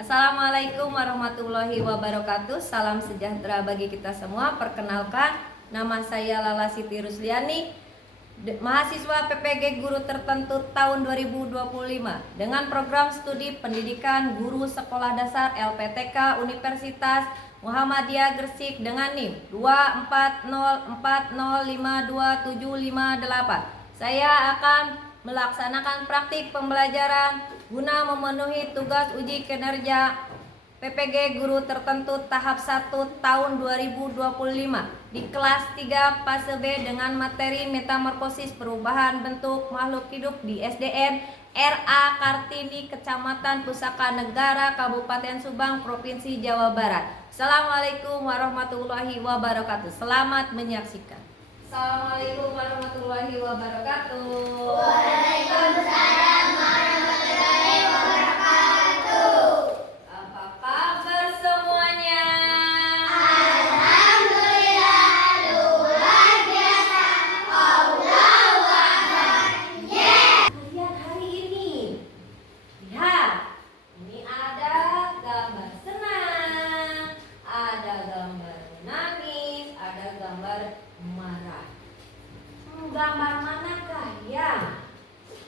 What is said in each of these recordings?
Assalamualaikum warahmatullahi wabarakatuh. Salam sejahtera bagi kita semua. Perkenalkan, nama saya Lala Siti Rusliani, mahasiswa PPG Guru Tertentu tahun 2025 dengan program studi pendidikan guru sekolah dasar LPTK Universitas Muhammadiyah Gresik dengan NIM 24040527558. Saya akan melaksanakan praktik pembelajaran guna memenuhi tugas uji kinerja PPG Guru Tertentu tahap 1 tahun 2025 di kelas 3 fase B dengan materi metamorfosis perubahan bentuk makhluk hidup di SDN RA Kartini, Kecamatan Pusaka Negara, Kabupaten Subang, Provinsi Jawa Barat. Assalamualaikum warahmatullahi wabarakatuh. Selamat menyaksikan. Assalamualaikum warahmatullahi wabarakatuh. Waalaikumsalam warahmatullahi wabarakatuh. Apa kabar semuanya? Alhamdulillah, luar biasa. Allahu Akbar. Kalian hari ini lihat, ini ada gambar senang, ada gambar menangis, ada gambar marah. Gambar manakah yang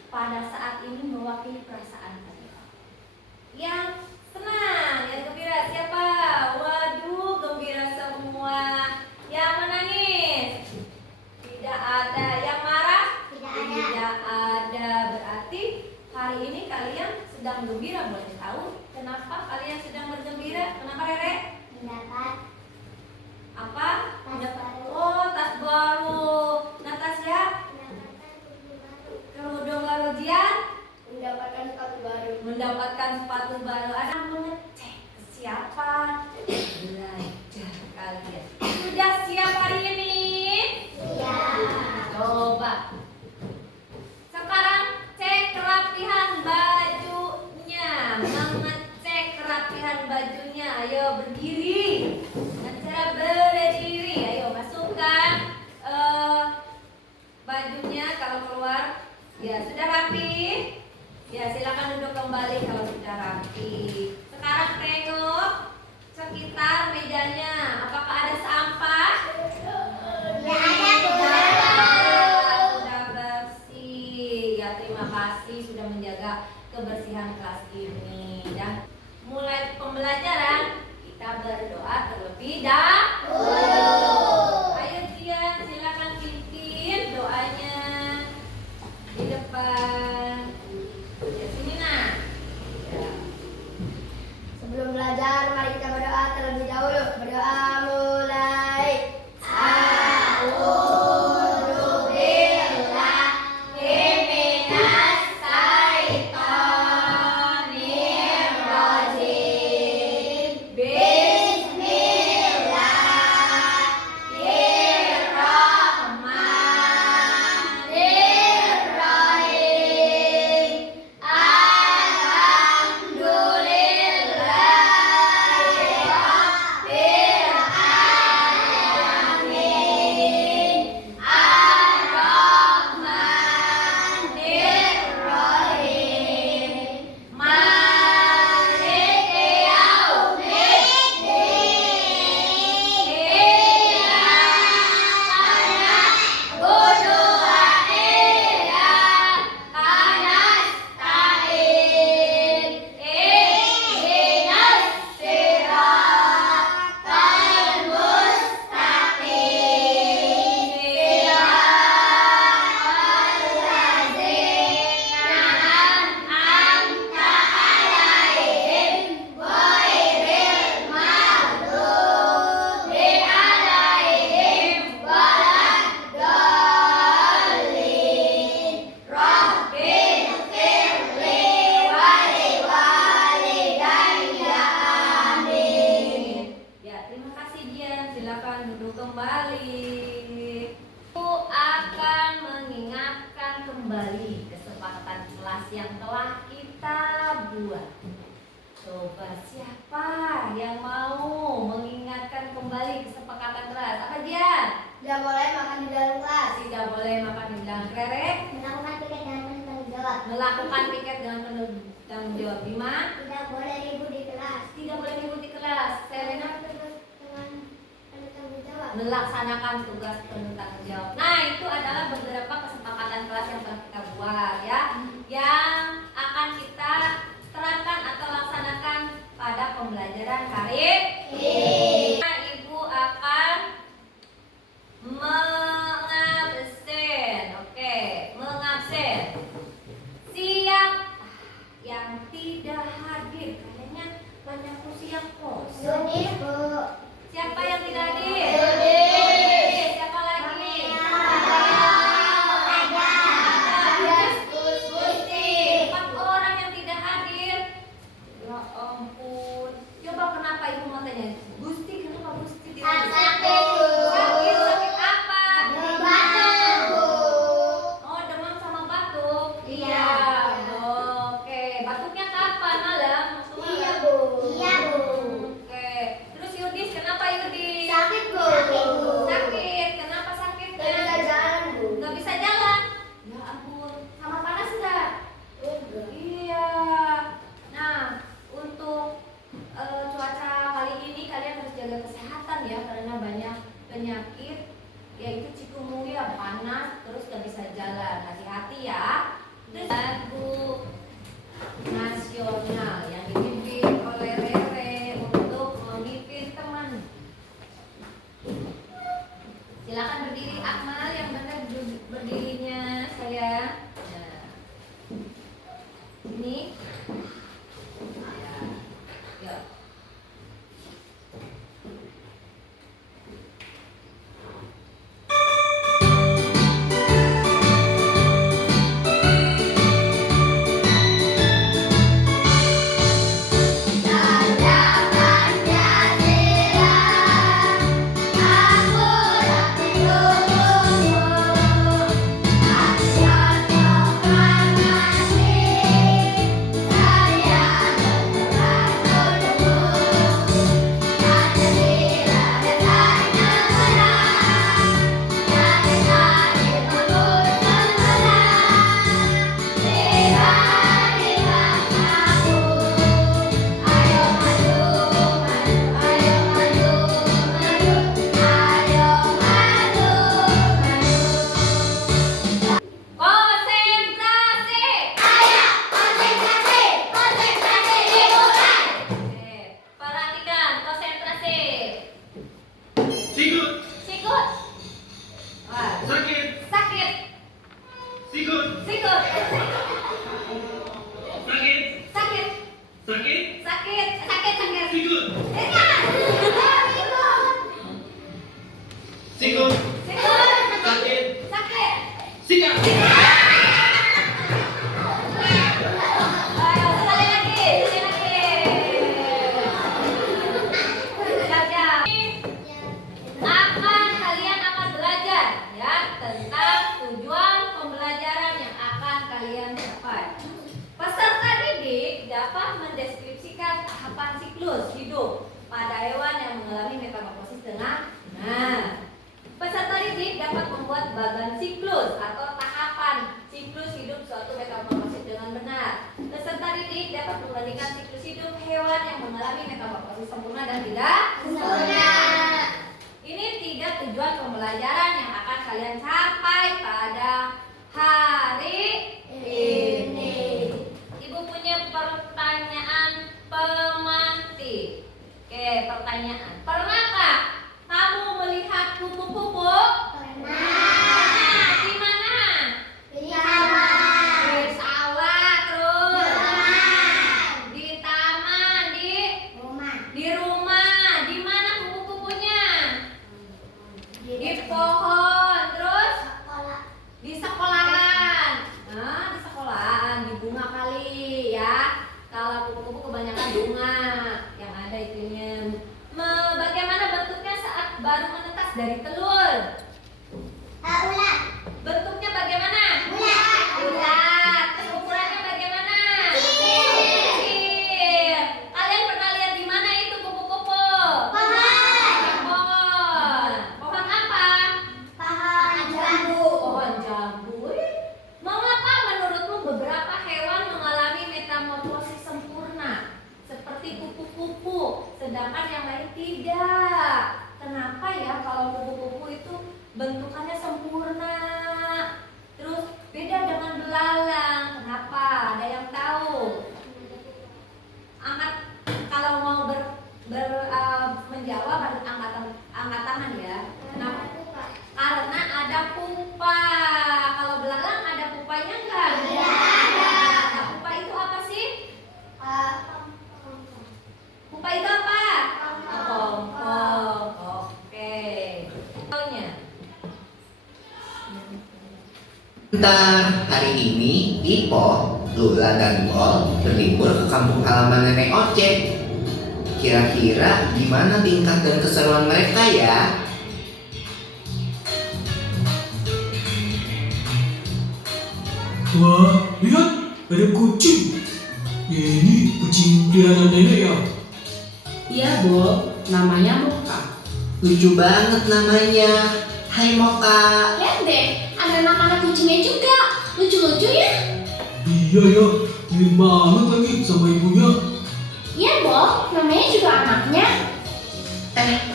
pada saat ini mewakili perasaan kalian? Yang senang, yang gembira siapa? Waduh, gembira semua. Yang menangis? Tidak ada. Yang marah? Tidak ada. Berarti hari ini kalian sedang gembira. Boleh tahu kenapa kalian sedang bergembira? Kenapa, Rere? Mendapat Apa? tas baru. Oh, tas baru. Natasha, kerudung baru. Jian Mendapatkan sepatu baru. mendapatkan sepatu baru. Ada mengecek kesiapan belajar kalian. Sudah siap hari ini? Iya. Coba sekarang cek kerapihan bajunya. Mengecek kerapihan bajunya. Ayo berdiri. Dengan cara berdiri. Ayo masukkan bajunya kalau keluar. Ya, sudah rapi? Ya, silakan duduk kembali kalau sudah rapi. Sekarang tengok sekitar mejanya. Apakah ada sampah? Sudah bersih. Ya, terima kasih sudah menjaga kebersihan kelas ini. Dan mulai pembelajaran kita berdoa terlebih dahulu. Ayo Jian, silakan pimpin doanya di depan. Ya, sini nah. Ya. Sebelum belajar, mari kita berdoa terlebih dahulu. Berdoa mulai. A'udzu billahi minas syaitonir rajim. Bismillahirrahmanirrahim. Alhamdulillahirrahmanirrahim. Ar-Rahmanirrahim. Maliki yaumiddin. Iyyaka na'budu wa iyyaka nasta'in. Ihdinas siratal mustaqim. Siratal ladzina an'amta 'alaihim ghairil maghdubi 'alaihim waladdallin. Rabbighfirli wa liwalidayya. Amin. Ya, terima kasih Jian. Silakan duduk kembali. Aku akan mengingatkan kembali kesepakatan kelas yang telah kita buat. Coba siapa yang mau mengingatkan kembali kesepakatan kelas? Apa Jian? Tidak boleh makan di dalam kelas. Tidak boleh makan di dalam kerek. Melakukan piket dengan tanggung jawab. Melakukan piket dengan penuh tanggung jawab. Bima? Tidak boleh ribut di kelas. melaksanakan tugas penuh tanggung jawab. Nah, itu adalah beberapa kesepakatan kelas yang telah kita buat ya, yang akan kita terapkan atau laksanakan pada pembelajaran hari ini. Nah, Ibu akan mengabsen. Oke, mengabsen. Siap yang tidak hadir. Kayaknya banyak siap kok. Siapa yang tidak hadir? Siapa lagi? Gusti. 4 orang yang tidak hadir. Ya ampun. Coba kenapa Ibu mau tanya? Gusti, kenapa Gusti tidak hadir? Sakit apa? Oh, demam sama batuk. Iya. Oke, batuknya kapan? Malam? Oke. Terus Yudis, kenapa Yudis? Sakit. Kenapa sakitnya? Nggak bisa jalan. Ya ampun. Sama panas nggak? Iya. Nah, untuk cuaca kali ini kalian harus jaga kesehatan ya, karena banyak penyakit yaitu chikungunya, panas, terus nggak bisa jalan. Hati-hati ya. Terus lagu nasional yang dipimpin oleh Rere untuk memimpin teman. Silakan berdiri Akmal, yang benar berdirinya saya. Nah, ini. Ya. Yuk. Konsentrasi. Perhatikan, konsentrasi. Sikut, Sikut. Wah, sakit, sakit. sikut, Sikut. sakit, Sakit. sakit, Sakit. Sakit. sikut, Dengar. sikut, Sikut. sakit, Sakit. sikat. Ayo, sekali lagi. Siap-siap. Kalian akan belajar ya tentang tujuan pembelajaran yang akan kalian capai. Peserta didik dapat mendeskripsikan tahapan siklus hidup pada hewan yang mengalami metamorfosis dengan peserta didik dapat membuat bagan siklus atau tahapan siklus hidup suatu metamorfosis dengan benar. Peserta didik dapat membandingkan siklus hidup hewan yang mengalami metamorfosis sempurna dan tidak sempurna. Ini 3 tujuan pembelajaran yang akan kalian capai pada hari ini. Ibu punya pertanyaan pemantik. Oke, pertanyaan. Pernahkah kamu melihat kupu-kupu? Pernah. Di mana? Di sawah, terus di taman, di rumah. Di mana kupu-kupunya? Di pohon, terus di sekolahan. Nah, di sekolahan, di bunga kali ya. Kalau kupu-kupu kebanyakan bunga yang ada itunya. Bagaimana bentuknya saat baru menetas dari telur? Bentuknya bagaimana? Bulat. Terus ukurannya bagaimana? Kecil. Kalian pernah lihat di mana itu kupu-kupu? Di pohon. Pohon apa? Pohon jambu. Mengapa menurutmu beberapa hewan mengalami metamorfosis sempurna seperti kupu-kupu, sedangkan yang lain tidak? kenapa ya kalau kupu-kupu itu bentukannya sempurna, terus beda dengan belalang? Kenapa? Ada yang tahu? Angkat kalau mau menjawab harus angkat tangan ya. Kenapa? Karena ada pupa. Kalau belalang ada pupanya enggak? Ada. Nah, pupa itu apa sih? Pupa itu apa? Kepompong. Oke. Taunya. Bentar, hari ini Ipo, Lula, dan Bol berlibur ke kampung halaman Nenek Ocek. Kira-kira gimana tingkat dan keseruan mereka ya? Wah, lihat, ada kucing. Ini kucing peliharaan nenek ya? Iya, Bo. Namanya Moka. Lucu banget namanya. Hai Moka. Lihat deh, ada anak-anak kucingnya juga. Lucu-lucu ya? Iya ya, mirip banget lagi sama ibunya. Iya, Bo. Namanya juga anaknya.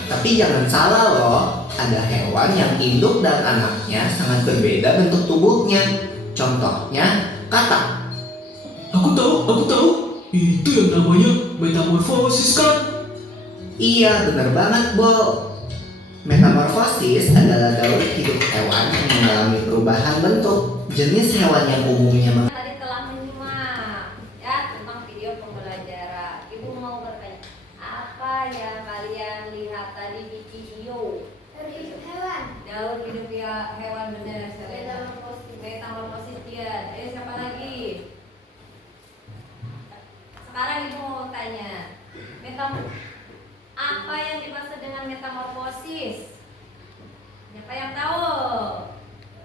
Tapi jangan salah loh. Ada hewan yang induk dan anaknya sangat berbeda bentuk tubuhnya. Contohnya, katak. Aku tahu. Itu yang namanya metamorfosis kan? Iya, benar banget, Bo. Metamorfosis adalah daur hidup hewan yang mengalami perubahan bentuk. Jenis hewan yang umumnya Tadi telah menyimak ya tentang video pembelajaran. Ibu mau bertanya, apa yang kalian lihat tadi di video? Daur hidup ya hewan benar, Selena. Metamorfosis dia. Siapa lagi? Sekarang ibu mau tanya, apa yang dimaksud dengan metamorfosis? Siapa yang tahu?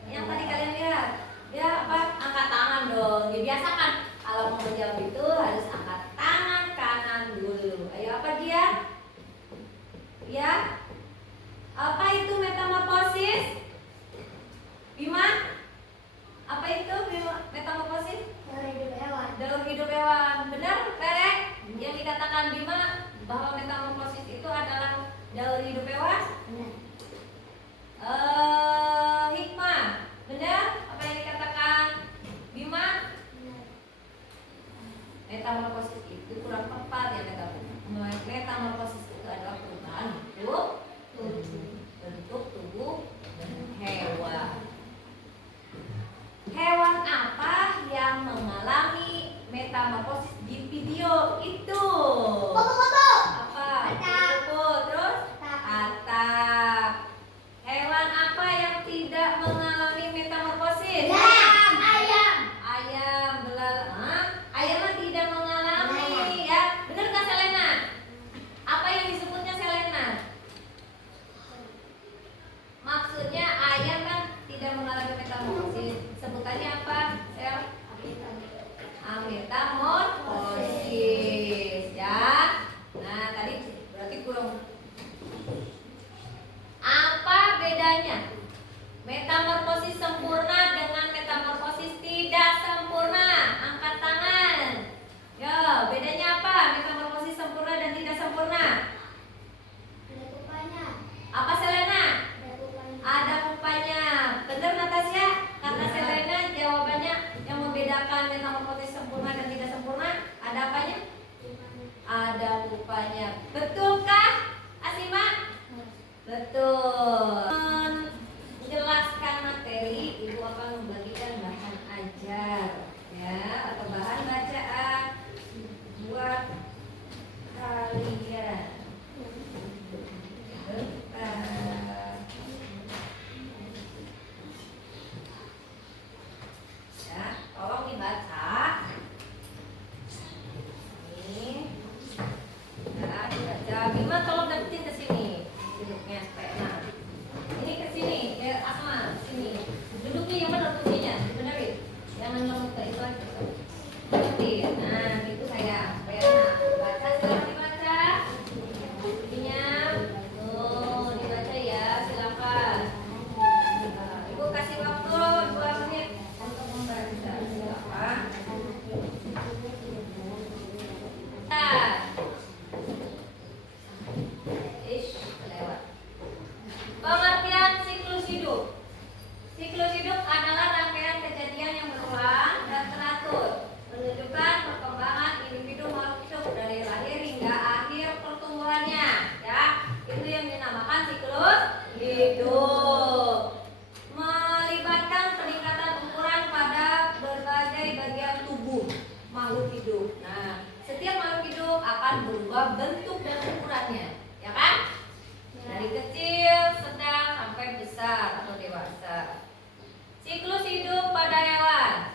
Yang tadi kalian lihat? Ya apa? Angkat tangan dong. Ya biasakan kalau mau menjawab itu harus angkat tangan kanan dulu. Ayo apa dia? Ya? Apa itu metamorfosis? Bima? Apa itu metamorfosis? Daur hidup hewan. Benar, Perek? Yang dikatakan Bima bahwa metamorfosis itu adalah daur hidup hewan? Hikmah, benar? Apa yang dikatakan Bima? Metamorfosis itu kurang tepat ya. Metamorfosis itu adalah perubahan bentuk tubuh hewan. Hewan apa yang mengalami metamorfosis di video itu? Apa? Kupu-kupu. Terus? Atap. Hewan apa yang tidak mengalami metamorfosis? Ayam, belalang. Ayam mah tidak mengalami ya. Benar nggak Selena? Apa yang disebutnya Selena? Maksudnya ayam kan tidak mengalami metamorfosis. Sebutannya apa? Metamorfosis ya. Nah, tadi berarti kurang. Apa bedanya metamorfosis sempurna dengan metamorfosis tidak sempurna? Angkat tangan. Ya, bedanya apa? Metamorfosis sempurna dan tidak sempurna. Apa Selena? Ada pupanya. Benar Natasha? Kata Selena jawabannya yang membedakan metamorfosis sempurna dan tidak sempurna ada apanya? Ada pupanya. Betulkah Asima? Betul. Menjelaskan materi, Ibu akan membagikan bahan ajar ya atau bahan bacaan buat kalian. Ya, tolong dibaca. Ini. Nah, dibaca. Bima tolong dapetin ke sini. Duduknya supaya enak. hingga akhir pertumbuhannya, ya. Itu yang dinamakan siklus hidup. Melibatkan peningkatan ukuran pada berbagai bagian tubuh makhluk hidup. Nah, setiap makhluk hidup akan berubah bentuk dan ukurannya, ya kan? Dari kecil, sedang sampai besar atau dewasa. Siklus hidup pada hewan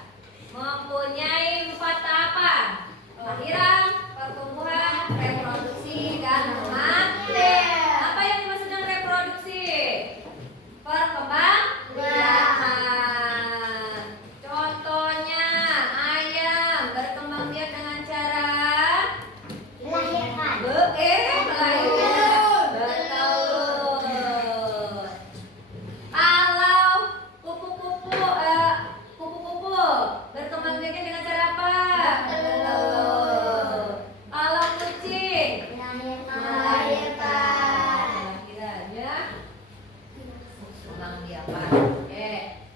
mempunyai 4 tahapan: kelahiran, pertumbuhan, reproduksi, dan kematian. Apa yang dimaksud dengan reproduksi? Perkembangbiakan. Contohnya ayam berkembang biak dengan cara melahirkan. Bertelur. Kalau kupu-kupu berkembang biaknya dengan cara apa? Bertelur. Kalau kucing melahirkan. Kiranya kembangbiakan. Oke.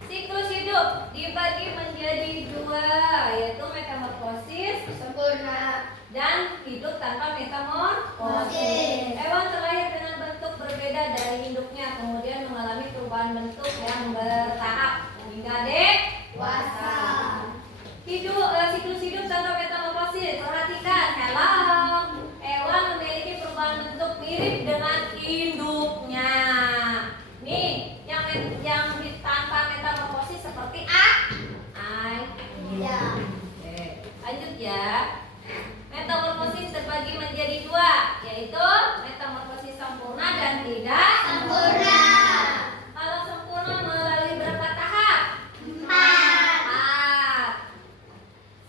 Siklus hidup dibagi menjadi 2, yaitu metamorfosis dan hidup tanpa metamorfosis. Hewan terlahir dengan bentuk berbeda dari induknya, kemudian mengalami perubahan bentuk yang bertahap hingga dewasa. Siklus hidup tanpa metamorfosis. Perhatikan, hewan memiliki perubahan bentuk mirip dengan induknya. Nih, yang tanpa metamorfosis seperti ayam. Oke, lanjut ya. Metamorfosis terbagi menjadi 2, yaitu metamorfosis sempurna dan tidak sempurna. Kalau sempurna melalui berapa tahap? 4.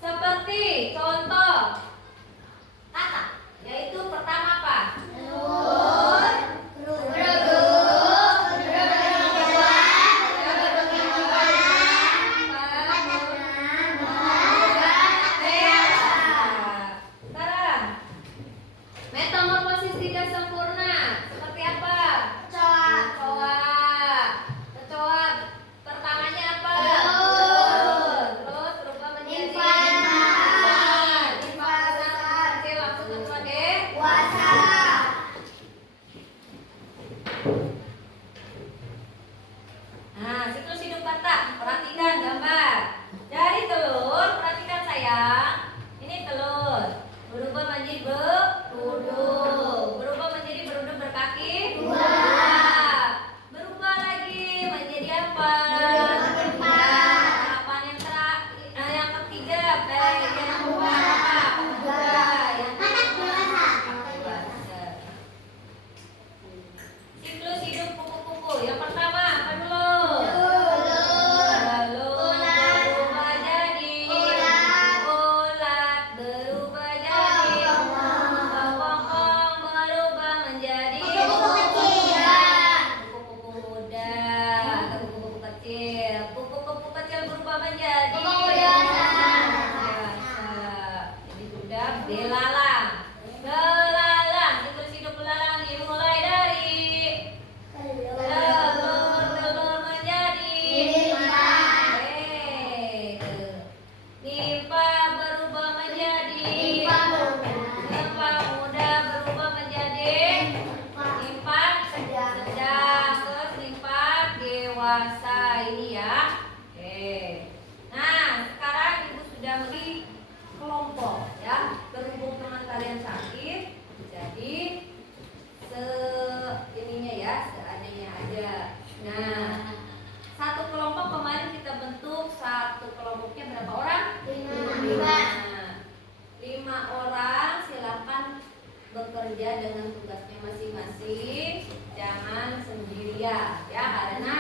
Seperti contoh kata, yaitu pertama apa? Sekarang metamorfosis tidak sempurna seperti apa? Kecoa. Kecoa pertamanya apa? Terus berubah menjadi nimfa kecil langsung kecoa dewasa. Nah, siklus hidup batak. Perhatikan gambar. Dari telur, perhatikan sayang. Ini telur. Berubah menjadi berudu. Berubah menjadi berudu berkaki 2. Berubah lagi menjadi apa? Tahapan yang terakhir, yang ketiga, yang kedua apa? Yang kedua dewasa. Siklus hidup kupu-kupu. Yang pertama apa dulu? Telur berubah jadi ulat, berubah jadi kepompong, berubah menjadi kupu-kupu muda atau kupu-kupu kecil. Kupu-kupu kecil berubah menjadi dewasa. Jadi sudah belalang. Belalang, siklus hidup belalang dimulai dari telur menjadi nimfa berubah menjadi nimfa muda, berubah menjadi nimfa sedang, terus nimfa dewasa. Ini ya. Oke. Nah, sekarang ibu sudah beri kelompok ya. Berhubung teman kalian sakit, jadi ininya ya, seadanya aja. Nah, satu kelompok kemarin kita bentuk, satu kelompoknya berapa orang? 5 orang. Silakan bekerja dengan tugasnya masing-masing, jangan sendirian ya, karena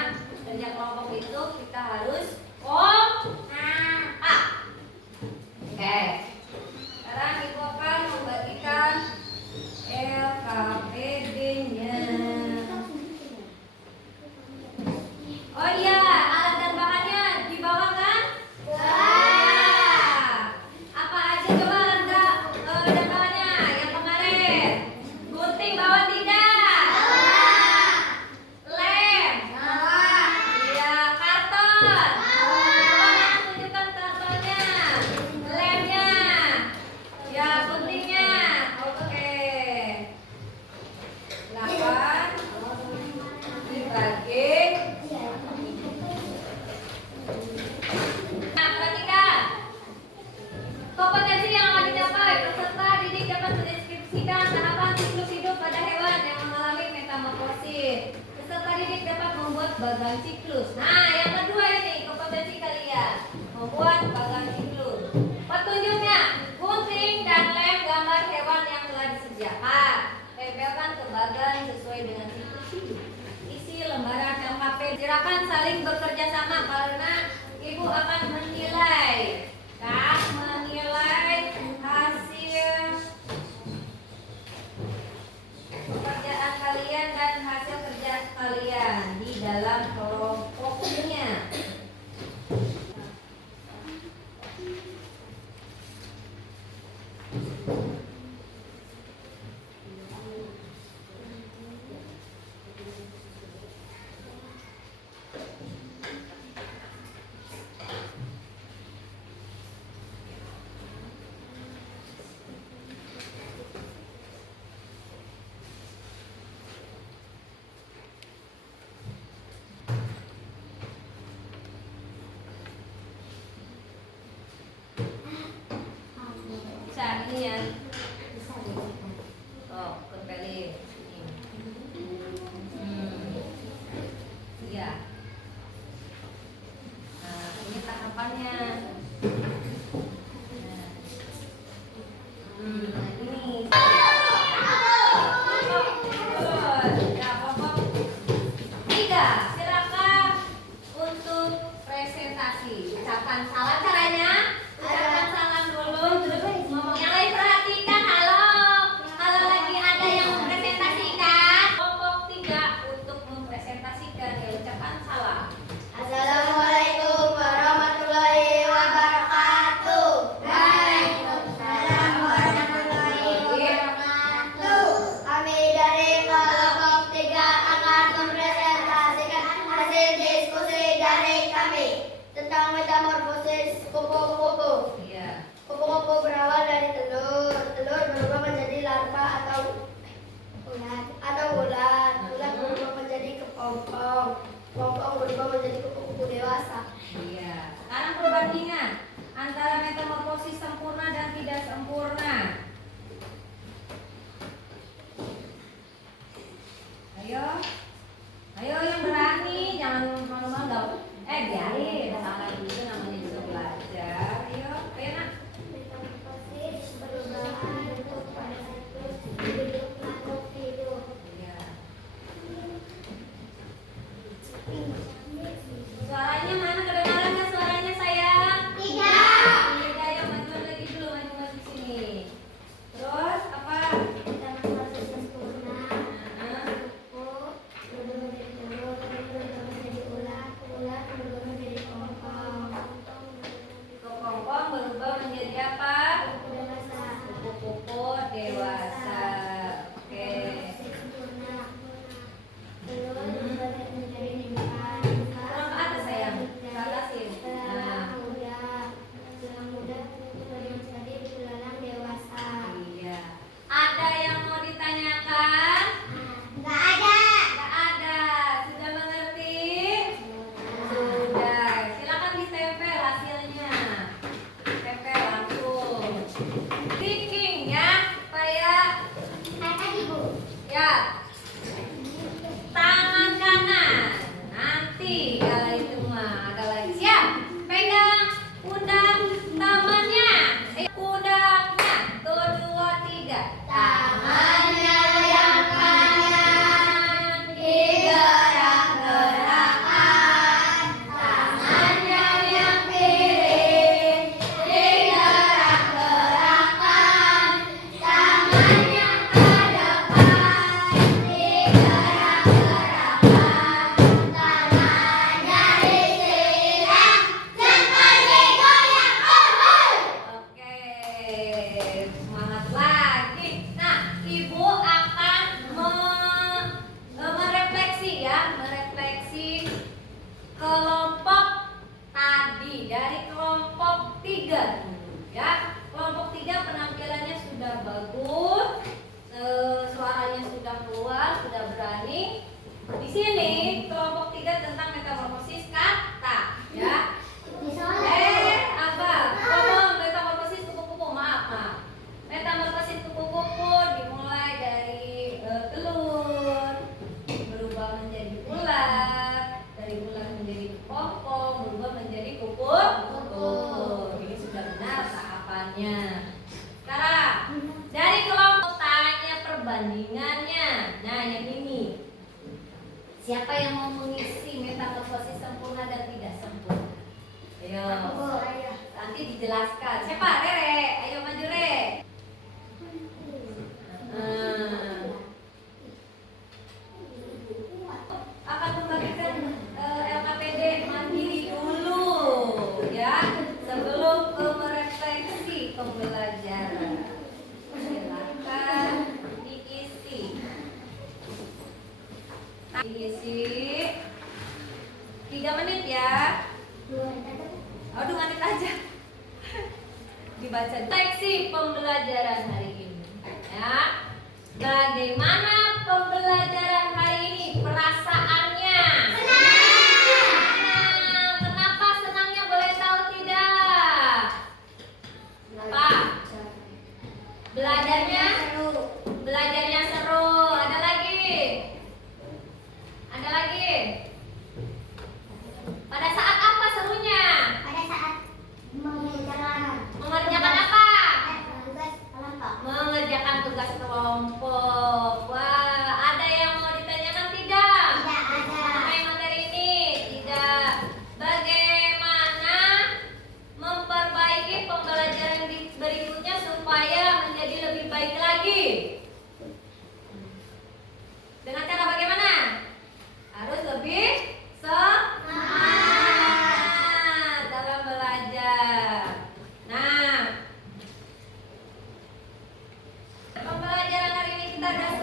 kerja kelompok itu kita harus kompak. Oke. Sekarang ibu akan membagikan LKPD-nya. Oh iya, alat dan bahannya di bawah kan? Apa aja coba alat dan bahannya yang kemarin? Gunting bawa tidak? Lem? Iya, karton? peserta didik dapat membuat bagan siklus. Nah, yang kedua ini kompetensi kalian membuat bagan siklus. Petunjuknya, gunting dan lem gambar hewan yang telah disediakan. Tempelkan ke bagan sesuai dengan siklus hidup. Isi lembaran LKP. Silakan saling bekerja sama karena ibu akan menilai, menilai hasil pekerjaan kalian dan hasil kerja kalian di dalam kelompoknya. Bisa ini ya. Oh, kembali. Iya. Nah, ini tahapannya. Ini. Ya, kelompok 3. Silakan untuk presentasi. Ucapkan salam caranya. Ucapkan salam dulu. Yang lain perhatikan. Halo. Kalau lagi ada yang mempresentasikan, kelompok 3 untuk mempresentasikan. Ya, ucapkan salam. Assalamualaikum warahmatullahi wabarakatuh. Waalaikumsalam warahmatullahi wabarakatuh. Kami dari kelompok 3 akan mempresentasikan hasil diskusi dari kami tentang metamorfosis kupu-kupu. Iya. Kupu-kupu berawal dari telur. Telur berubah menjadi larva atau ulat. Ulat berubah menjadi kepompong. Kepompong berubah menjadi kupu-kupu dewasa. Iya. Sekarang perbandingan antara metamorfosis sempurna dan tidak sempurna. Ayo. Ayo yang berani, jangan malu-malu. Biarin, salah dulu namanya juga belajar. Ayo, nak. Metamorfosis perubahan bentuk pada siklus hidup makhluk hidup. Iya. Suaranya mana? Kedengaran nggak suaranya sayang? Tidak. Tidak, yang majuan lagi dulu, maju sini. Terus apa? Metamorfosis sempurna. Nah, Kupu berubah menjadi telur, telur berubah menjadi ulat, ulat berubah menjadi kepompong. kepompong berubah menjadi apa? Kupu dewasa. Kupu-kupu dewasa. Oke. Sempurna. Telur berubah menjadi nimpa. Kurang ke atas sayang. Batasin. Nah, Tulang muda berubah menjadi belalang dewasa. iya. Ada yang mau ditanyakan? Nggak ada. Nggak ada. Sudah mengerti? Sudah. Silakan ditempel hasilnya. Tempel langsung. Clicking ya, supaya Kata ibu. ya. Tangan kanan. Nanti kalau itu mah ada lagi. Siap. Pegang pundak tamannya. Pundaknya. 1, 2, 3. Tangannya yang kanan digerak-gerakkan, tangannya yang kiri digerak-gerakkan, tangannya ke depan digerak-gerakkan, tangannya disilang seperti goyang obor. Oke, semangat lagi. Nah, ibu akan merefleksi ya, merefleksi kelompok tadi dari kelompok 3 ya. Kelompok 3 penampilannya sudah bagus, suaranya sudah keluar, sudah berani. Di sini kelompok 3 tentang metamorfosis kata ya. Abang, ngomong metamorfosis kupu-kupu, maaf. Metamorfosis kupu-kupu dimulai dari telur berubah menjadi ulat. perbandingannya. Nah, yang ini. Siapa yang mau mengisi metamorfosis sempurna dan tidak sempurna? Ayo. Nanti dijelaskan. Siapa? Rere. Ayo maju, Re. Akan membagikan LKPD mandiri dulu ya, sebelum ke merefleksi pembelajaran. Silakan diisi. Diisi 3 menit ya. Oh, 2 menit aja. Dibaca seksi pembelajaran hari ini. Ya. Bagaimana pembelajaran hari ini? Perasaannya? Senang. Kenapa senangnya, boleh tahu tidak? Kenapa? Belajarnya? Belajarnya seru. Ada lagi? Ada lagi? Pada saat apa serunya? Pada saat mengerjakan Mengerjakan apa? tugas kelompok. Mengerjakan tugas kelompok. Wah, ada yang mau ditanyakan tidak? Tidak ada. Mengenai materi ini? Tidak. Bagaimana memperbaiki pembelajaran berikutnya supaya menjadi lebih baik lagi? Dengan cara bagaimana? Harus lebih semangat dalam belajar. Nah, pembelajaran hari ini kita ada